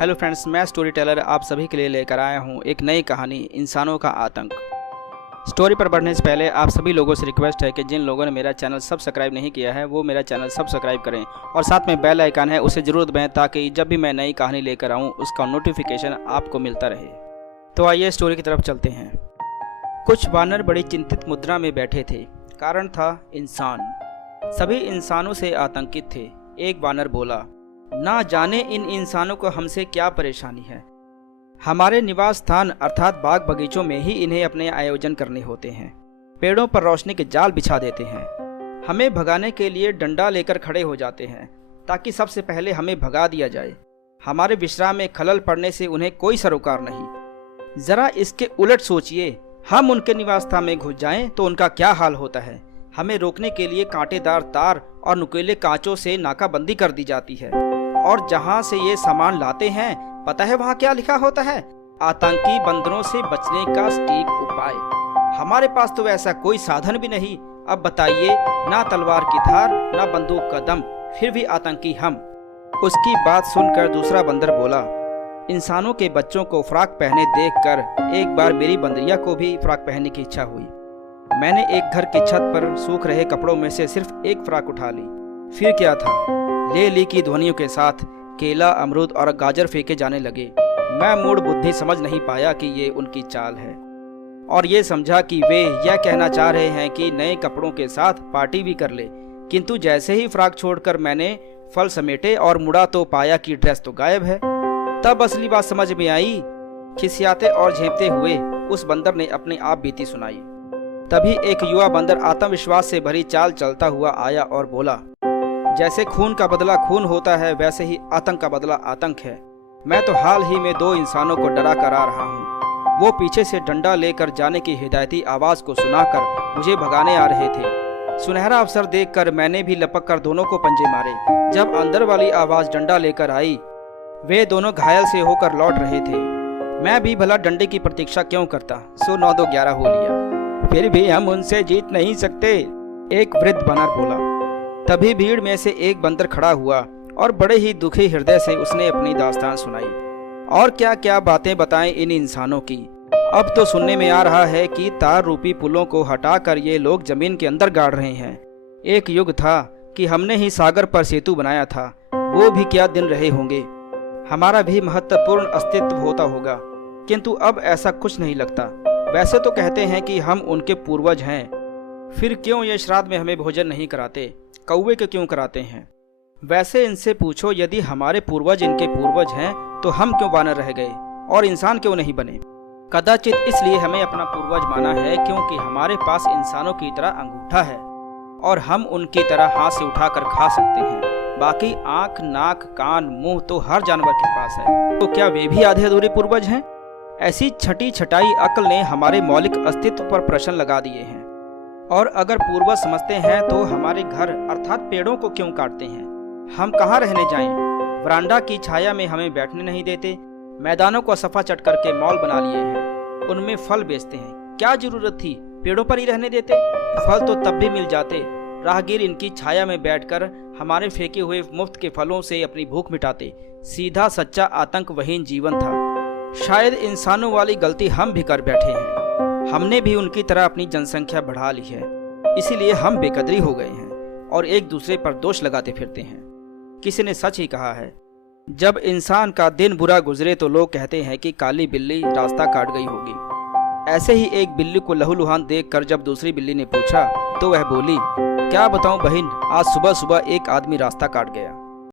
Hello friends, मैं story teller आप सभी के लिए लेकर आया हूँ एक नई कहानी, इंसानों का आतंक। स्टोरी पर बढ़ने से पहले आप सभी लोगों से रिक्वेस्ट है कि जिन लोगों ने मेरा चैनल सब्सक्राइब नहीं किया है वो मेरा चैनल सब्सक्राइब करें और साथ में बेल आइकन है उसे ज़रूर दबाएं ताकि जब भी मैं नई कहानी लेकर आऊँ उसका नोटिफिकेशन आपको मिलता रहे। तो आइए स्टोरी की तरफ चलते हैं। कुछ वानर बड़ी चिंतित मुद्रा में बैठे थे। कारण था इंसान। सभी इंसानों से आतंकित थे। एक वानर बोला, ना जाने इन इंसानों को हमसे क्या परेशानी है। हमारे निवास स्थान अर्थात बाग बगीचों में ही इन्हें अपने आयोजन करने होते हैं। पेड़ों पर रोशनी के जाल बिछा देते हैं। हमें भगाने के लिए डंडा लेकर खड़े हो जाते हैं ताकि सबसे पहले हमें भगा दिया जाए। हमारे विश्राम में खलल पड़ने से उन्हें कोई सरोकार नहीं। जरा इसके उलट सोचिए, हम उनके निवास स्थान में घुस जाएं तो उनका क्या हाल होता है। हमें रोकने के लिए कांटेदार तार और नुकीले कांचों से नाकाबंदी कर दी जाती है और जहां से ये सामान लाते हैं पता है वहां क्या लिखा होता है? आतंकी बंदरों से बचने का सटीक उपाय। हमारे पास तो ऐसा कोई साधन भी नहीं। अब बताइए, ना तलवार की धार ना बंदूक का दम, फिर भी आतंकी हम। उसकी बात सुनकर दूसरा बंदर बोला, इंसानों के बच्चों को फ्रॉक पहने देखकर एक बार मेरी बंदरिया को भी फ्रॉक पहनने की इच्छा हुई। मैंने एक घर की छत पर सूख रहे कपड़ों में से सिर्फ एक फ्रॉक उठा ली। फिर क्या था, ले ली की ध्वनियों के साथ केला, अमरूद और गाजर फेंके जाने लगे। मैं मूढ़ बुद्धि समझ नहीं पाया कि ये उनकी चाल है और ये समझा कि वे यह कहना चाह रहे हैं कि नए कपड़ों के साथ पार्टी भी कर ले। किंतु जैसे ही फ्रॉक छोड़कर मैंने फल समेटे और मुड़ा तो पाया कि ड्रेस तो गायब है। तब असली बात समझ में आई। खिसियाते और झेपते हुए उस बंदर ने अपनी आप बीती सुनाई। तभी एक युवा बंदर आत्मविश्वास से भरी चाल चलता हुआ आया और बोला, जैसे खून का बदला खून होता है वैसे ही आतंक का बदला आतंक है। मैं तो हाल ही में 2 इंसानों को डरा कर आ रहा हूँ। वो पीछे से डंडा लेकर जाने की हिदायती आवाज को सुनाकर मुझे भगाने आ रहे थे। सुनहरा अवसर देखकर मैंने भी लपक कर दोनों को पंजे मारे। जब अंदर वाली आवाज डंडा लेकर आई, वे दोनों घायल से होकर लौट रहे थे। मैं भी भला डंडे की प्रतीक्षा क्यों करता, सो 9-2-11 हो लिया। फिर भी हम उनसे जीत नहीं सकते, एक वृद्ध बानर बोला। तभी भीड़ में से एक बंदर खड़ा हुआ और बड़े ही दुखी हृदय से उसने अपनी दास्तान सुनाई। और क्या क्या बातें बताएं इन इंसानों की। अब तो सुनने में आ रहा है कि तार रूपी पुलों को हटाकर ये लोग जमीन के अंदर गाड़ रहे हैं। एक युग था कि हमने ही सागर पर सेतु बनाया था, वो भी क्या दिन रहे होंगे। हमारा भी महत्वपूर्ण अस्तित्व होता होगा, किंतु अब ऐसा कुछ नहीं लगता। वैसे तो कहते हैं कि हम उनके पूर्वज हैं, फिर क्यों ये श्राद्ध में हमें भोजन नहीं कराते, कौवे के क्यों कराते हैं? वैसे इनसे पूछो, यदि हमारे पूर्वज इनके पूर्वज हैं तो हम क्यों वानर रह गए और इंसान क्यों नहीं बने? कदाचित इसलिए हमें अपना पूर्वज माना है क्योंकि हमारे पास इंसानों की तरह अंगूठा है और हम उनकी तरह हाथ से उठाकर खा सकते हैं। बाकी आंख, नाक, कान, मुंह तो हर जानवर के पास है, तो क्या वे भी आधे अधूरे पूर्वज हैं? ऐसी छटी छटाई अक्ल ने हमारे मौलिक अस्तित्व पर प्रश्न लगा दिए हैं। और अगर पूर्वज समझते हैं तो हमारे घर अर्थात पेड़ों को क्यों काटते हैं? हम कहाँ रहने जाएं? वरांडा की छाया में हमें बैठने नहीं देते। मैदानों को सफा चट करके मॉल बना लिए हैं, उनमें फल बेचते हैं। क्या जरूरत थी पेड़ों पर ही रहने देते? फल तो तब भी मिल जाते। राहगीर इनकी छाया में बैठकर हमारे फेंके हुए मुफ्त के फलों से अपनी भूख मिटाते। सीधा सच्चा आतंक वहीन जीवन था। शायद इंसानों वाली गलती हम भी कर बैठे हैं। हमने भी उनकी तरह अपनी जनसंख्या बढ़ा ली है, इसीलिए हम बेकदरी हो गए हैं और एक दूसरे पर दोष लगाते फिरते हैं। किसी ने सच ही कहा है, जब इंसान का दिन बुरा गुजरे तो लोग कहते हैं कि काली बिल्ली रास्ता काट गई होगी। ऐसे ही एक बिल्ली को लहूलुहान देखकर जब दूसरी बिल्ली ने पूछा तो वह बोली, क्या बताऊं बहन, आज सुबह सुबह एक आदमी रास्ता काट गया।